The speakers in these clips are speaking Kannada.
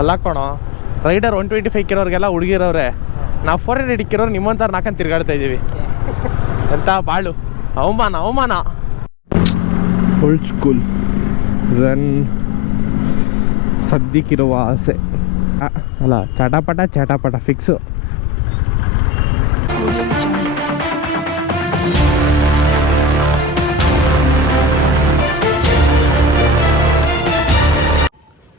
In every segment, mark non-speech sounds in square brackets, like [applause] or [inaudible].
ಅಲ್ಲ ಕಣೋ ರೈಡರ್ ಒನ್ ಟ್ವೆಂಟಿ ಫೈವ್ ಕಿರೋರ್ಗೆಲ್ಲ ಹುಡುಗಿರವ್ರೆ ನಾವು ಫೋರ್ ಹಂಡ್ರೆಡ್ ಕಿರೋರು ನಿಮ್ಮಂತಾರ ನಾಕಂತ ತಿರ್ಗಾಡ್ತಾ ಇದ್ದೀವಿ ಎಂತ ಬಾಳು? ಅವಮಾನ ಅವಮಾನ. ಓಲ್ಡ್ ಸ್ಕೂಲ್ ರನ್ ಸದ್ಯಕ್ಕಿರುವ ಆಸೆ. ಅಲ್ಲ ಚಟಾಪಟ ಚಟಾಪಟ ಫಿಕ್ಸು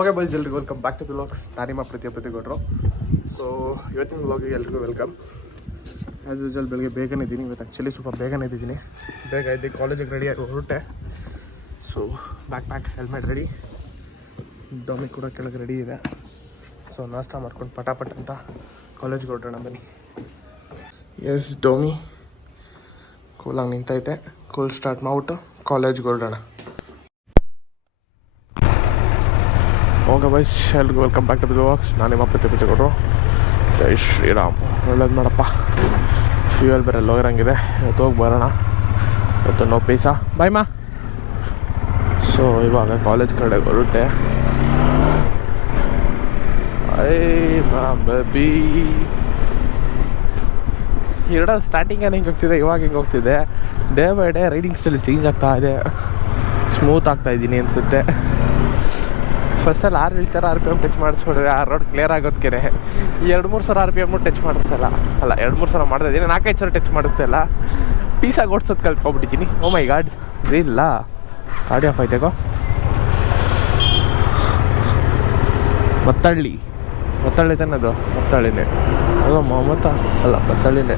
ಓಕೆ ಬಾಯ್ ಎಲ್ರಿಗೂ ವೆಲ್ಕಮ್ ಬ್ಯಾಕ್ ಟು ಬ್ಲಾಗ್ಸ್ ನಾನು ನಿಮ್ಮ ಪ್ರತಿಯ ಪ್ರತಿಗೌಡರು ಸೊ ಇವತ್ತಿನ ಬ್ಲಾಗಿಗೆ ಎಲ್ರಿಗೂ ವೆಲ್ಕಮ್ ಆ್ಯಸ್ ಯೂಶಲ್ ಬೆಳಗ್ಗೆ ಬೇಗನೆ ಇದ್ದೀನಿ. ಇವತ್ತು ಆ್ಯಕ್ಚುಲಿ ಸ್ವಲ್ಪ ಬೇಗನೆ ಇದ್ದೀನಿ. ಬೇಗ ಇದ್ದೆ ಕಾಲೇಜಿಗೆ ರೆಡಿಯಾಗಿ ಹೊರಟೆ. So back pack helmet ready ಡೊಮಿ ಕೂಡ ಕೆಳಗೆ ರೆಡಿ ಇದೆ. ಸೊ ನಾಷ್ಟ ಮಾಡ್ಕೊಂಡು ಪಟಾಪಟ್ ಅಂತ ಕಾಲೇಜ್ಗೆ ಹೊರಡೋಣ ಬನ್ನಿ. ಎಸ್ ಡೋಮಿ ಕೂಲಾಗಿ ನಿಂತೈತೆ. ಕೂಲ್ ಸ್ಟಾರ್ಟ್ ಮಾಡ್ಬಿಟ್ಟು ಕಾಲೇಜ್ಗೆ ಹೊರಡೋಣ. ಓಕೆ ಬೈಸ್ ಎಲ್ರಿಗೂ welcome back to the walks ನಾನು ನಿಮ್ಮ ಪ್ರತಿ ಪ್ರತಿಕೊಟ್ರು ಜೈ ಶ್ರೀರಾಮ್. ಒಳ್ಳೇದು ಮಾಡಪ್ಪ. ಫ್ಯೂಯಲ್ ಬೇರೆ ಹೋಗಿರಂಗಿದೆ ಇವತ್ತು ಹೋಗಿ ಬರೋಣ. ಇವತ್ತು ನೋ ಪೀಸಾ ಬಾಯ್ ಮಾ. ಸೊ ಇವಾಗ ಕಾಲೇಜ್ ಕಡೆ ಹೊರಟೆ ಐ ಬೇಬಿ ಎರಡು ಸ್ಟಾರ್ಟಿಂಗ್ ಹಿಂಗೆ ಹೋಗ್ತಿದೆ? ಇವಾಗ ಹಿಂಗೆ ಹೋಗ್ತಿದೆ. Day by day riding style change ಆಗ್ತಾ ಇದೆ. ಸ್ಮೂತ್ ಆಗ್ತಾ ಇದ್ದೀನಿ ಅನಿಸುತ್ತೆ. ಫಸ್ಟಲ್ಲಿ ಆರು ಇಳ್ತಾರೆ ಆರ್ ಪಿ ಎಂ ಟಚ್ ಮಾಡಿಸ್ಬಿಡ್ರಿ ಆ ರೋಡ್ ಕ್ಲಿಯರ್ ಆಗೋದಕ್ಕೆ ಎರಡು ಮೂರು ಸಾವಿರ ಆರ್ ಪಿ ಎಮ್ಮು ಟಚ್ ಮಾಡಿಸ್ತಲ್ಲ. ಅಲ್ಲ, ಎರಡು ಮೂರು ಸಾವಿರ ಮಾಡ್ತಾ ಇದೀನಿ, ನಾಲ್ಕೈದು ಸಾವಿರ ಟಚ್ ಮಾಡಿಸ್ತಾ ಇಲ್ಲ ಪೀಸಾಗಿ ಓಡಿಸೋದು ಕಲ್ತ್ಕೊಬಿಟ್ಟಿದ್ದೀನಿ ಓ ಮೈ ಗಾಡ್ ಇಲ್ಲ. ಗಾಡಿ ಆಫ್ ಆಯ್ತಾಗೋ. ಮತ್ತಳ್ಳಿ. ಮತ್ತಳ್ಳಿ ತಾನೆ ಅದು ಮತ್ತಳ್ಳಿನೇ. ಅದು ಮಮತ, ಅಲ್ಲ, ಮತ್ತಳ್ಳಿನೇ.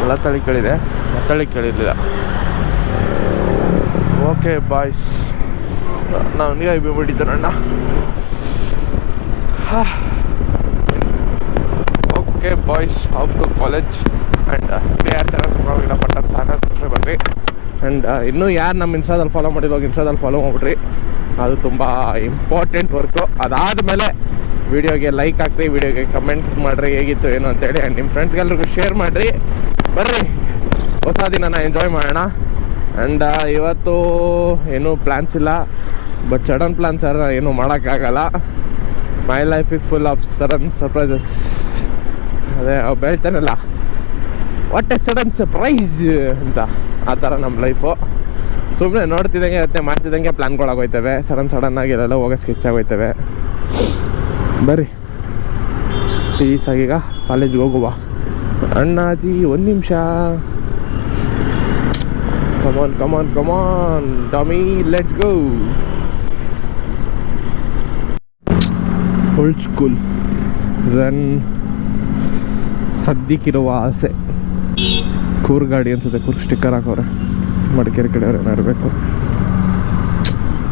ಮಲತಳ್ಳಿ ಕೇಳಿದೆ. ಮತ್ತಳ್ಳಿ ಕೇಳಿರಲಿಲ್ಲ. ಓಕೆ ಬಾಯ್ಸ್ ನಾವು ನೀವೇ ಹಾ okay boys off to college and ಯಾರು ಚಾನಲ್ ಸಬ್ಸ್ಕ್ರೈಬ್ ಪಟ್ಟ ಚಾನಲ್ ಸಬ್ಸ್ಕ್ರೈಬ್ ಆಗ್ರಿ ಆ್ಯಂಡ್ ಇನ್ನೂ ಯಾರು ನಮ್ಮ ಇನ್ಸ್ಟಾದಲ್ಲಿ ಫಾಲೋ ಮಾಡಿರೋ ಇನ್ಸ್ಟಾದಲ್ಲಿ ಫಾಲೋ ಮಾಡಿರಿ ಅದು ತುಂಬ ಇಂಪಾರ್ಟೆಂಟ್ ವರ್ಕು ಅದಾದಮೇಲೆ ವಿಡಿಯೋಗೆ ಲೈಕ್ ಹಾಕ್ರಿ ವಿಡಿಯೋಗೆ ಕಮೆಂಟ್ ಮಾಡಿರಿ, ಹೇಗಿತ್ತು, ಏನು ಅಂತೇಳಿ. ಆ್ಯಂಡ್ ನಿಮ್ಮ ಫ್ರೆಂಡ್ಸ್ಗೆಲ್ರಿಗೂ ಶೇರ್ ಮಾಡಿರಿ. ಬರ್ರಿ. ಹೊಸ ದಿನನ ಎಂಜಾಯ್ ಮಾಡೋಣ. ಆ್ಯಂಡ್ ಇವತ್ತು ಏನೂ ಪ್ಲ್ಯಾನ್ಸ್ ಇಲ್ಲ ಬಟ್ ಸಡನ್ ಪ್ಲ್ಯಾನ್ಸ್ ಏನೂ ಮಾಡೋಕ್ಕಾಗಲ್ಲ. My life is full of sudden surprises ಅದೇ ಅವ್ರು ಹೇಳ್ತಾನಲ್ಲ ಎ ಸಡನ್ ಸರ್ಪ್ರೈಸ್ ಅಂತ. ಆ ಥರ ನಮ್ಮ ಲೈಫು ಸುಮ್ಮನೆ ನೋಡ್ತಿದ್ದಂಗೆ ಇರುತ್ತೆ, ಮಾಡ್ತಿದ್ದಂಗೆ ಪ್ಲ್ಯಾನ್ಗಳಾಗೋಯ್ತವೆ ಸಡನ್ ಸಡನ್ ಆಗಿ ಇಲ್ಲೆಲ್ಲ ಹೋಗೋ ಸ್ಕೆಚ್ ಆಗೋಯ್ತವೆ. ಬರ್ರಿ ಪ್ಲೀಸ್ ಆಗೀಗ ಕಾಲೇಜ್ಗೆ ಹೋಗುವ. ಅಣ್ಣಾಜಿ, ಒಂದು ನಿಮಿಷ. Come on come on, dummy, let's go Old school. Run ಸದ್ಯಕ್ಕಿರುವ ಆಸೆ. ಕೂರ್ ಗಾಡಿ ಅನ್ಸುತ್ತೆ ಕೂರ್ ಸ್ಟಿಕ್ಕರ್ ಹಾಕೋರೆ. ಮಡಿಕೇರಿ ಕಡೆಯವ್ರು ಏನೋ ಇರಬೇಕು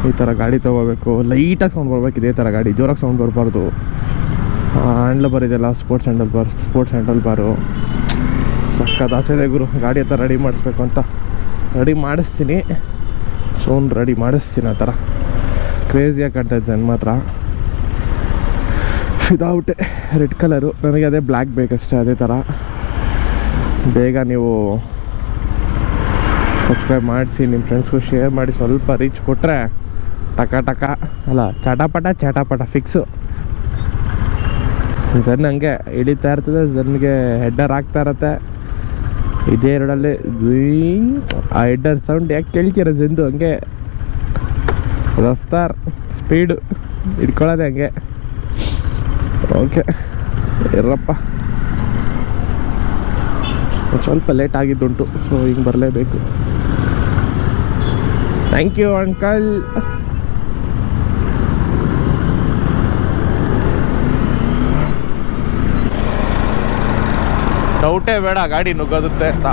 ಈ ಥರ ಗಾಡಿ ತೊಗೋಬೇಕು. ಲೈಟಾಗಿ ಸೌಂಡ್ ಬರಬೇಕು ಇದೇ ಥರ ಗಾಡಿ. ಜೋರಾಗಿ ಸೌಂಡ್ ಬರಬಾರ್ದು. Handle bar sports handle bar sports handle bar ಸಕ್ಕದ ಆಸೆ ಇದೆ ಗುರು. ಗಾಡಿ ಹತ್ರ ರೆಡಿ ಮಾಡಿಸ್ಬೇಕು ಅಂತ. ರೆಡಿ ಮಾಡಿಸ್ತೀನಿ. ಸೋನ್ ರೆಡಿ ಮಾಡಿಸ್ತೀನಿ ಆ ಥರ. ಕ್ರೇಜಿಯಾಗಿ ಕಾಣ್ತಾ ಜನ್ ಮಾತ್ರ ವಿದೌಟ್ ರೆಡ್ ಕಲರು ನನಗೆ ಅದೇ ಬ್ಲ್ಯಾಕ್ ಬೇಕಷ್ಟೇ, ಅದೇ ಥರ. ಬೇಗ ನೀವು ಸಬ್ಸ್ಕ್ರೈಬ್ ಮಾಡಿಸಿ ನಿಮ್ಮ ಫ್ರೆಂಡ್ಸ್ಗೂ ಶೇರ್ ಮಾಡಿ, ಸ್ವಲ್ಪ ರೀಚ್ ಕೊಟ್ಟರೆ ಟಕ ಟಕ. ಅಲ್ಲ, ಚಟಾಪಟ ಚಟಾಪಟ ಫಿಕ್ಸು ಜನ್ ಹಂಗೆ ಇಳಿತಾ ಇರ್ತದೆ, ಜನ್ಗೆ ಹೆಡ್ಡರ್ ಆಗ್ತಾ ಇರತ್ತೆ. ಇದೇ ರೋಡಲ್ಲಿ ಆ ಹೆಡ್ಡರ್ ಸೌಂಡ್ ಯಾಕೆ ಕೇಳ್ತೀರ ಜಂದು ಹಂಗೆ ರಫ್ತಾರ್ ಸ್ಪೀಡು ಹಿಡ್ಕೊಳ್ಳೋದೆ ಹಂಗೆ. ಓಕೆ, ಇರಪ್ಪ. ಸ್ವಲ್ಪ ಲೇಟ್ ಆಗಿದ್ದುಂಟು, ಸೊ ಹಿಂಗೆ ಬರಲೇಬೇಕು. Thank you uncle. ಡೌಟೇ ಬೇಡ, ಗಾಡಿ ನುಗ್ಗೋದುತ್ತೆ ಅಂತ.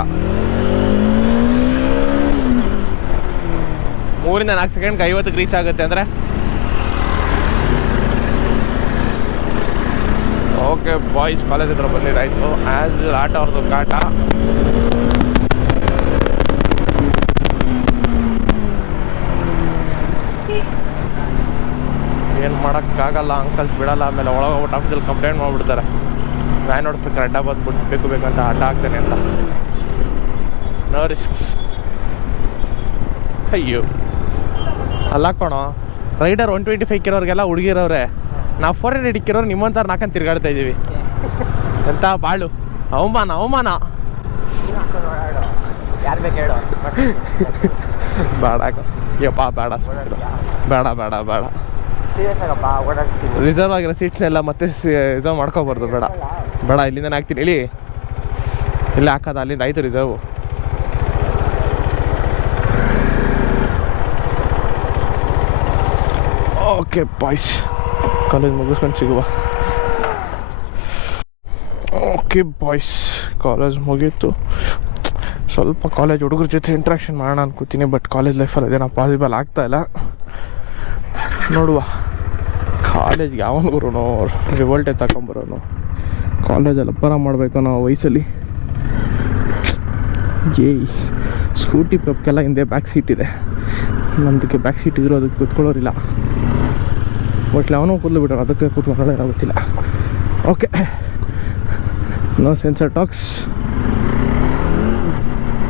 ಮೂರಿಂದ ನಾಲ್ಕು ಸೆಕೆಂಡ್ಗೆ ಐವತ್ತಕ್ಕೆ ರೀಚ್ ಆಗುತ್ತೆ ಅಂದರೆ? ಓಕೆ ಬಾಯ್ಸ್ ಕಾಲೇಜ್ ಹತ್ರ ಬಂದಿದ್ದಾಯಿತು ಆ್ಯಸ್ ಆಟ ಅವ್ರದ್ದು ಕಾಟ. ಏನು ಮಾಡೋಕ್ಕಾಗಲ್ಲ ಅಂಕಲ್ಸ್ ಬಿಡಲ್ಲ, ಆಮೇಲೆ ಒಳಗೆ ಹೋಗ್ಬಿಟ್ಟು ಆಫೀಸಲ್ಲಿ ಕಂಪ್ಲೇಂಟ್ ಮಾಡಿಬಿಡ್ತಾರೆ. ವ್ಯಾನ್ ಓಡಿಸ್ಬೇಕು ಅಡ್ಡ ಬಂದ್ಬಿಟ್ಟು ಬೇಕು ಬೇಕು ಅಂತ ಅಡ್ಡ ಆಗ್ತಾನೆ ಅಂತ. ನೋ ರಿಸ್ಕ್ಸ್ ಅಯ್ಯೋ. ಅಲ್ಲ ಕಣೋ ರೈಡರ್ ಒನ್ ಟ್ವೆಂಟಿ ಫೈವ್ ಕಿರೋರಿಗೆಲ್ಲ ಹುಡುಗಿರವ್ರೆ. ನಾವು ಫೋರ್ ಹಂಡ್ರೆಡ್ ಇಕ್ಕಿರೋರು ನಿಮ್ಮಂತಾರ ನಾಲ್ಕಂತ ತಿರ್ಗಾಡ್ತಾ ಇದ್ದೀವಿ ಎಂತ ಬಾಳು. ಅವಮಾನ ಅವಮಾನ. [laughs] ಬೇಡ ಯಪ್ಪ ಬೇಡ. ಬೇಡ ಬೇಡ ಬೇಡ. ಸೀರಿಯಸ್ ಆಗಪ್ಪ ಓಡಾಡಿಸ್ತೀನಿ ರಿಸರ್ವ್ ಆಗಿರೋ ಸೀಟ್ನೆಲ್ಲ ಮತ್ತೆ ರಿಸರ್ವ್ ಮಾಡ್ಕೋಬಾರ್ದು, ಬೇಡ. ಬೇಡ ಇಲ್ಲಿಂದ ಹಾಕ್ತೀನಿ. ಇಲ್ಲಿ ಇಲ್ಲೇ ಹಾಕೋದು? ಅಲ್ಲಿಂದ ಆಯಿತು ರಿಸರ್ವ್ ಓಕೆ ಬಾಯ್ಸ್ ಕಾಲೇಜ್ ಮುಗಿಸ್ಕೊಂಡು ಸಿಗುವ. ಓಕೆ ಬಾಯ್ಸ್ ಕಾಲೇಜ್ ಮುಗೀತು. ಸ್ವಲ್ಪ ಕಾಲೇಜ್ ಹುಡುಗರ ಜೊತೆ ಇಂಟ್ರಾಕ್ಷನ್ ಮಾಡೋಣ ಅನ್ಕೋತೀನಿ ಬಟ್ ಕಾಲೇಜ್ ಲೈಫಲ್ಲಿ ಅದೇನೋ ಪಾಸಿಬಲ್ ಆಗ್ತಾಯಿಲ್ಲ ನೋಡುವ. ಕಾಲೇಜ್ಗೆ ಯಾವ ಗುರುನೋ ರಿವೋಲ್ಟೇ ತಗೊಂಬರೋನು ಕಾಲೇಜಲ್ಲಿ ಅಬ್ಬರ ಮಾಡಬೇಕು ನಾವು ವಯಸ್ಸಲ್ಲಿ. ಜೇ ಸ್ಕೂಟಿ ಪೆಪ್ಗೆಲ್ಲ ಹಿಂದೆ ಬ್ಯಾಕ್ ಸೀಟ್ ಇದೆ. ನಮ್ದಕ್ಕೆ ಬ್ಯಾಕ್ ಸೀಟ್ ಇದ್ರೂ, ಅದಕ್ಕೆ ಕೂತ್ಕೊಳ್ಳೋರಿಲ್ಲ. ಒಟ್ಲಿ ಅವನು ಕೂದಲು ಬಿಡೋಣ ಅದಕ್ಕೆ ಏನೋ ಗೊತ್ತಿಲ್ಲ ಓಕೆ ನೋ ಸೆನ್ಸರ್ ಟಾಕ್ಸ್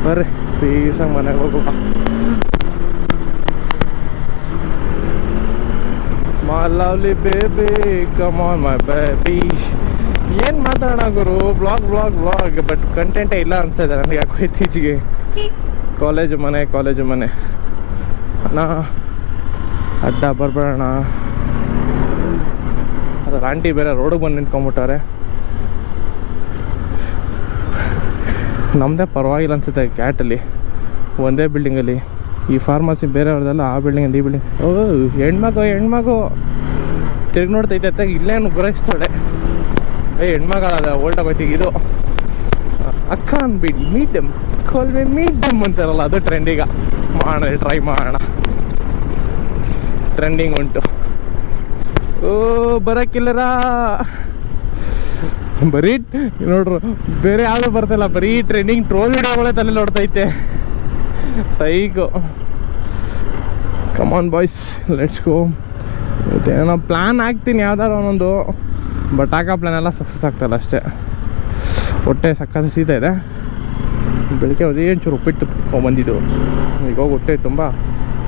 ಬರ್ರಿ ಪೀಸಾಗಿ ಮನೆಗೆ ಹೋಗೋಣ My lovely baby, come on my baby. ಏನು ಮಾತಾಡೋಣ ಗುರು? ಬ್ಲಾಗ್ ಬ್ಲಾಗ್ ಬ್ಲಾಗ್ ಬಟ್ ಕಂಟೆಂಟೇ ಇಲ್ಲ ಅನಿಸ್ತಾ ನನಗೆ ಯಾಕೋ ಇತ್ತೀಚೆಗೆ. ಕಾಲೇಜು ಮನೆ ಕಾಲೇಜು ಮನೆ. ಅಣ್ಣ ಅಡ್ಡ ಬರ್ಬೇಡಣ ಅದು ಆಂಟಿ ಬೇರೆ ರೋಡಿಗೆ ಬಂದು ನಿಂತ್ಕೊಂಡ್ಬಿಟ್ಟವ್ರೆ. ನಮ್ಮದೇ ಪರವಾಗಿಲ್ಲ ಅನ್ಸುತ್ತೆ ಕ್ಯಾಟಲ್ಲಿ ಒಂದೇ ಬಿಲ್ಡಿಂಗಲ್ಲಿ ಈ ಫಾರ್ಮಸಿ ಬೇರೆಯವ್ರದ್ದೆಲ್ಲ ಆ ಬಿಲ್ಡಿಂಗ್ ಈ ಬಿಲ್ಡಿಂಗ್ ಓ, ಹೆಣ್ಮಗು ಹೆಣ್ಮಗು. ತಿರ್ಗಿ ನೋಡ್ತೈತೆ ಇಲ್ಲೇನು ಗುರಾಯಿಸ್ತಾಳೆ ಏ ಹೆಣ್ಮಗಳದ ಓಲ್ಟಾಗೋಯ್ತು ಇದು. ಅಕ್ಕ ಅನ್ಬಿಡಿ ಮೀಡಿಯಮ್ ಕೋಲ್ವೆ ಮೀಡಿಯಮ್ ಅಂತಾರಲ್ಲ, ಅದು ಟ್ರೆಂಡಿಗ ಮಾಡೋಣ ಟ್ರೈ ಮಾಡೋಣ. ಟ್ರೆಂಡಿಂಗ್ ಉಂಟು. ಓ ಬರಕ್ಕಿಲ್ಲರಾ ಬರೀ, ನೋಡ್ರು, ಬೇರೆ ಯಾವುದು ಬರ್ತಾಯಿಲ್ಲ ಬರೀ ಟ್ರೆಂಡಿಂಗ್ ಟ್ರೋಲ್ ವಿಡಿಯೋಗಳೇ ತಲೆ ನೋಡ್ತೈತೆ ಸೈಗು. Come on boys let's go ಏನೋ ಪ್ಲ್ಯಾನ್ ಹಾಕ್ತೀನಿ ಯಾವ್ದಾರು ಒಂದೊಂದು ಬಟ್ ಹಾಕೋ ಪ್ಲ್ಯಾನ್ ಎಲ್ಲ ಸಕ್ಸಸ್ ಆಗ್ತಾಯಿಲ್ಲ ಅಷ್ಟೇ. ಹೊಟ್ಟೆ ಸಕ್ಕತ್ ಸೀತಾ ಇದೆ. ಬೆಳಿಗ್ಗೆ ಅದೇ ಒಂಚೂರು ಉಪ್ಪಿಟ್ಟು ಬಂದಿದ್ದು ಈಗ ಹೋಗಿ ಹೊಟ್ಟೆ ತುಂಬ,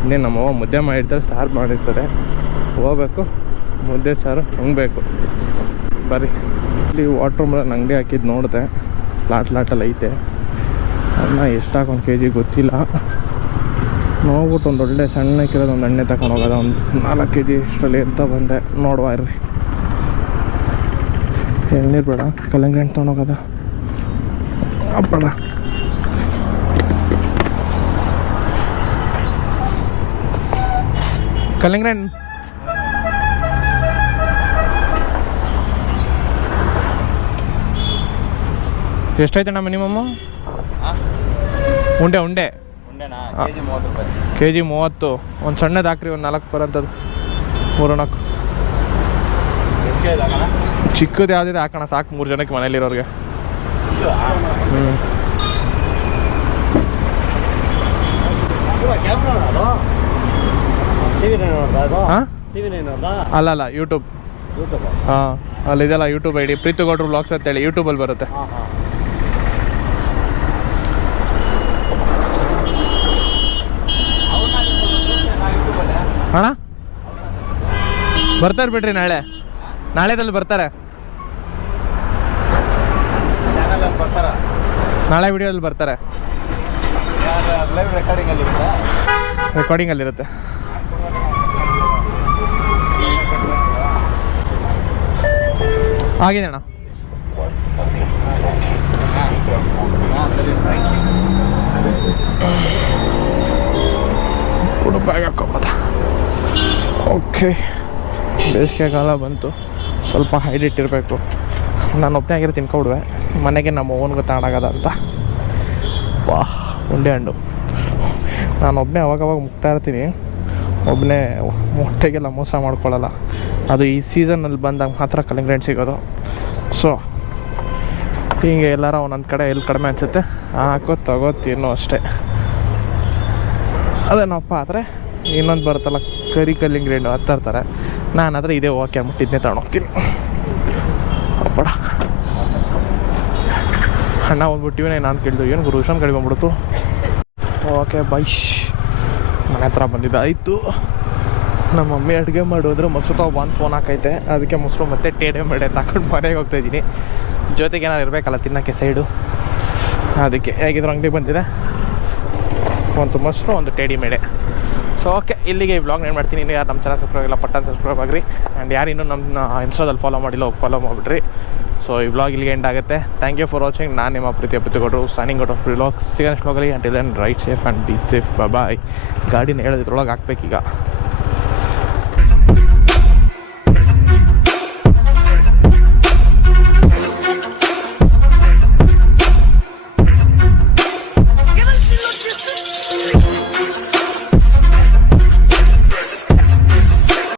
ಇನ್ನೇನು ನಮ್ಮವ್ವ ಮುದ್ದೆ ಮಾಡಿರ್ತಾರೆ, ಸಾರು ಮಾಡಿರ್ತಾರೆ. ಹೋಗ್ಬೇಕು, ಮುದ್ದೆ, ಸಾರು ಉಣ್ಬೇಕು ಬರ್ರಿ. ಇಲ್ಲಿ ವಾಟ್ರ್ ಮೇಲೆ ಅಂಗಡಿ ಹಾಕಿದ್ದು ನೋಡಿದೆ. ಲಾಟ್ ಲಾಟಲ್ಲಿ ಐತೆ. ಅದನ್ನ ಎಷ್ಟು ಹಾಕೊಂಡು ಕೆ ಜಿ ಗೊತ್ತಿಲ್ಲ. ನೋಡ್ಬಿಟ್ಟು ಒಂದು ಒಳ್ಳೆ ಸಣ್ಣಕ್ಕಿರೋದು ಒಂದು ಎಣ್ಣೆ ತಗೊಂಡು ಹೋಗೋದ. ಒಂದು ನಾಲ್ಕು ಕೆ ಜಿ ಇಷ್ಟರಲ್ಲಿ ಅಂತ ಬಂದೆ, ನೋಡುವ ಇರ್ರಿ. ಎಳ್ನೀರು ಬೇಡ, ಕಲ್ಲಂಗಡಿ ಹಣ್ಣು ತೊಗೊಂಡೋಗೋದ ಬೇಡ. ಕಲ್ಲಂಗಡಿ ಹಣ್ಣು. ಎಷ್ಟಾಯ್ತಣ್ಣ ಮಿನಿಮಮ್ಮು ಉಂಡೆ ಉಂಡೆ. ಕೆ ಜಿ ಮೂವತ್ತು ಒಂದು ಸಣ್ಣದು ಹಾಕ್ರಿ ಒಂದು ನಾಲ್ಕು ಬರೋಂಥದ್ದು ಮೂರು ನಾಲ್ಕು ಚಿಕ್ಕದು ಯಾವುದಿದೆ? ಹಾಕೋಣ ಸಾಕು ಮೂರು ಜನಕ್ಕೆ ಮನೇಲಿರೋರಿಗೆ. ಹ್ಞೂ ಅಲ್ಲ ಅಲ್ಲ ಯೂಟ್ಯೂಬ್ ಹಾಂ ಅಲ್ಲಿ ಇದೆಲ್ಲ ಯೂಟ್ಯೂಬ್ ಐ ಡಿ ಪ್ರೀತು ಗೌಡ್ರು ಬ್ಲಾಗ್ಸ್ ಅಂತೇಳಿ ಯೂಟ್ಯೂಬಲ್ಲಿ ಬರುತ್ತೆ ಹಾಂ ಹಾಂ ಅಣ್ಣ? ಬರ್ತಾರೆ ಬಿಡ್ರಿ ನಾಳೆ. ನಾಳೆದಲ್ಲಿ ಬರ್ತಾರೆ. ನಾಳೆ ವಿಡಿಯೋದಲ್ಲಿ ಬರ್ತಾರೆ. ರೆಕಾರ್ಡಿಂಗ್ ಅಲ್ಲಿ ಇರುತ್ತಾ ರೆಕಾರ್ಡಿಂಗಲ್ಲಿರುತ್ತೆ ಆಗಿದೆ ಅಣ್ಣ. ಉಡುಪಾಗಿ ಹಾಕೋಬೋದ? ಓಕೆ. ಬೇಸಿಗೆ ಕಾಲ ಬಂತು. ಸ್ವಲ್ಪ ಹೈಡ್ ಇರಬೇಕು ನಾನು ಒಬ್ಬನೇ ಆಗಿರೋ ತಿನ್ಕೊಬಿಡುವೆ ಮನೆಗೆ ನಮ್ಮ ಓನ್ಗೆ ತಗೊಂಡಾಗದ ಅಂತ. ವಾಹ್ ಉಂಡೆ ಹಣ್ಣು. ನಾನು ಒಬ್ಬನೇ ಅವಾಗವಾಗ ಮುಗ್ತಾ ಇರ್ತೀನಿ. ಒಬ್ಬನೇ ಮೊಟ್ಟೆಗೆಲ್ಲ ಮೋಸ ಮಾಡ್ಕೊಳ್ಳಲ್ಲ ಅದು ಈ ಸೀಸನಲ್ಲಿ ಬಂದಾಗ ಮಾತ್ರ ಕಲಿಂಗ್ರೆಂಟ್ ಸಿಗೋದು. ಸೊ ಹೀಗೆ ಎಲ್ಲಾರ ಒಂದೊಂದು ಕಡೆ ಎಲ್ಲಿ ಕಡಿಮೆ ಅನಿಸುತ್ತೆ? ಹಾಕೋ, ತಗೋ, ತಿನ್ನೋ ಅಷ್ಟೇ. ಅದೇನಪ್ಪ ಆದರೆ ಇನ್ನೊಂದು ಬರುತ್ತಲ್ಲ. ಕರಿ ಕಲ್ಲಿಂಗ್ ಹಣ್ಣು ಹತ್ತಾ ಇರ್ತಾರೆ ನಾನು ಆದರೆ ಇದೇ ಓಕೆ ಅಂದ್ಬಿಟ್ಟು ಇದನ್ನೇ ತಗೊಂಡೋಗ್ತೀನಿ ಅಪ್ಪಡ. ಅಣ್ಣ ಬಂದ್ಬಿಟ್ಟು ಇವನೇ ನಾನು ಕೇಳಿದ್ದು ಏನು ಗುರು ಇಷ್ಟೊಂದು ಕಡಿಮೆ ಬಂದ್ಬಿಡ್ತು? ಓಕೆ ಬೈಶ್ ಮನೆ ಹತ್ರ ಬಂದಿದ್ದ. ಆಯಿತು. ನಮ್ಮ ಮಮ್ಮಿ ಅಡುಗೆ ಮಾಡೋದ್ರೆ ಮೊಸರು ತಾವು ಬಂದು ಫೋನ್ ಹಾಕೈತೆ. ಅದಕ್ಕೆ ಮೊಸರು ಮತ್ತೆ ಟೇಡೆ ಮೇಡೆ ತಗೊಂಡು ಮನೆಗೆ ಹೋಗ್ತಾ ಇದ್ದೀನಿ. ಜೊತೆಗೆ ಏನಾರು ಇರಬೇಕಲ್ಲ ತಿನ್ನೋಕ್ಕೆ ಸೈಡು ಅದಕ್ಕೆ ಹೇಗಿದ್ರು ಅಂಗಡಿ ಬಂದಿದೆ ಒಂದು ಮೊಸರು, ಒಂದು ಟೇಡಿ ಮೇಡೆ ಸೊ ಓಕೆ, ಇಲ್ಲಿಗೆ ಈ ಏನು ಮಾಡ್ತೀನಿ. ಇನ್ನು ಯಾರು ನಮ್ಮ ಚಾನಲ್ ಸಬ್ಸ್ಕ್ರೈಬ್ ಇಲ್ಲ ಪಟ್ಟನ್ ಸಬ್ಸ್ಕ್ರೈಬ್ ಆಗಿರಿ. ಆ್ಯಂಡ್ ಯಾರು ಇನ್ನೂ ನಮ್ಮ ಇನ್ಸ್ಟಾದಲ್ಲಿ ಫಾಲೋ ಮಾಡಿಲ್ಲ ಫಾಲೋ ಮಾಡಿಬಿಡ್ರಿ. ಸೊ ಈ ವ್ಲಾಗ್ ಇಲ್ಲಿಗೆ ಎಂಡ್ ಆಗುತ್ತೆ. ಥ್ಯಾಂಕ್ ಯು ಫಾರ್ ವಾಚಿಂಗ್ ನಾನು ನಿಮ್ಮ ಪ್ರೀತಿಯ ಪುತ್ತುಕೊಟ್ರು ಸ್ಟಾನಿಂಗ್ ಔಟ್ ಆಫ್ ವ್ಲಾಗ್ ಸಿಗೋಣ ವ್ಲಾಗಲ್ಲಿ and then right safe and be safe bye ಗಾಡಿನ ಹೇಳೋದ್ರೊಳಗೆ ಹಾಕ್ಬೇಕೀಗ.